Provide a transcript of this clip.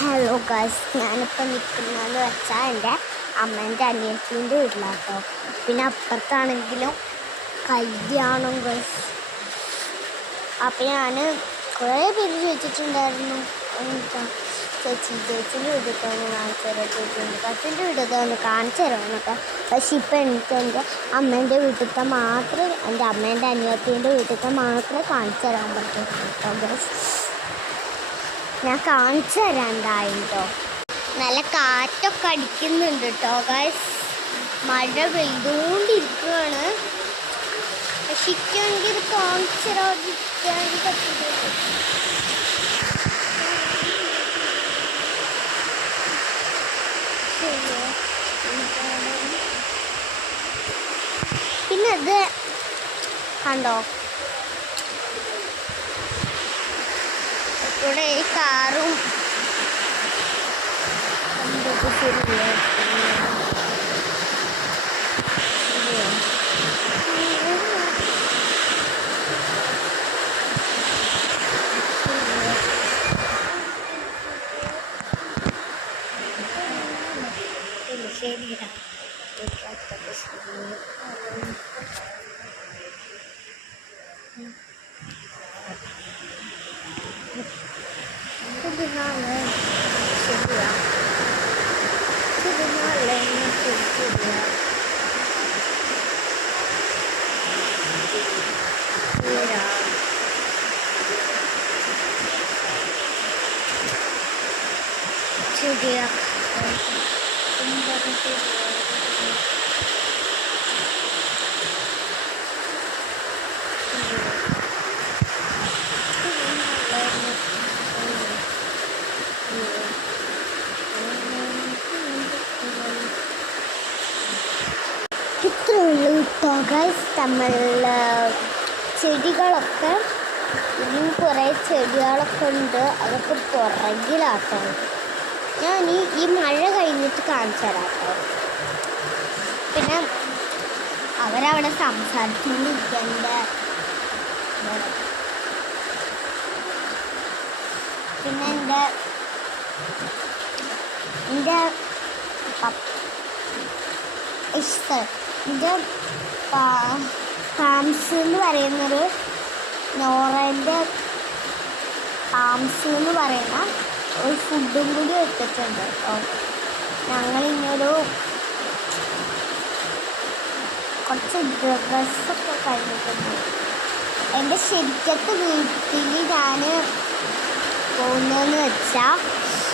Hello guys, ഞാനിപ്പോൾ നിൽക്കുന്നതെന്ന് വെച്ചാൽ എൻ്റെ അമ്മേൻ്റെ അനിയത്തിൻ്റെ വീട്ടിലാട്ടോ. പിന്നെ അപ്പുറത്താണെങ്കിലും കല്യാണം ഗൈസ്. അപ്പം ഞാൻ കുറേ പേര് ചോദിച്ചിട്ടുണ്ടായിരുന്നു, എന്താ ചേച്ചീൻ്റെ വീട്ടിൽ കാണിച്ചു തരാം, ചേച്ചീൻ്റെ കസിൻ്റെ വീട്ടിൽ കാണിച്ചു തരാമെന്നൊക്കെ. പക്ഷെ ഇപ്പം എനിക്ക് എൻ്റെ അമ്മേൻ്റെ വീട്ടിലത്തെ മാത്രമേ, എൻ്റെ അമ്മേൻ്റെ അനിയത്തിൻ്റെ വീട്ടിലത്തെ മാത്രമേ കാണിച്ചു തരാൻ പറ്റൂ കേട്ടോ ഗൈസ്. ഞാൻ കാണിച്ചു തരാം എന്തായിട്ടോ. നല്ല കാറ്റൊക്കെ അടിക്കുന്നുണ്ട് കേട്ടോ ഗൈസ്. മഴ പെയ്തുകൊണ്ടിരിക്കുകയാണ്. പക്ഷെ എനിക്കാണെങ്കിൽ ഇത് കാണിച്ചു തരാതിരിക്കാൻ പറ്റില്ല. പിന്നെ ഇത് കണ്ടോ, ഇവിടെ ഈ കാറും എന്തൊക്കെ ശരിയോ ശരിയാ. ഇത്രയുള്ളൂ കേട്ടോ ഗൈസ്. നമ്മളുടെ ചെടികളൊക്കെ ഇനിയും കുറേ ചെടികളൊക്കെ ഉണ്ട്, അതൊക്കെ പുറകിലാട്ടോ. ഞാൻ ഈ മഴ കഴിഞ്ഞിട്ട് കാണിച്ചു തരാം കേട്ടോ. പിന്നെ അവരവിടെ സംസാരിച്ചുകൊണ്ടിരിക്കേണ്ട. പിന്നെ എൻ്റെ പാംസ് എന്ന് പറയുന്നൊരു നോറേൻ്റെ പാംസ് എന്ന് പറയുന്ന ഒരു ഫുഡും കൂടി എടുത്തിട്ടുണ്ട് കേട്ടോ. ഞങ്ങളിങ്ങനൊരു കുറച്ച് ഡ്രസ്സൊക്കെ കഴിഞ്ഞിട്ടുണ്ട്. എൻ്റെ ശരിക്കത്തെ വീട്ടിൽ ഞാൻ പോകുന്നതെന്ന് വെച്ചാൽ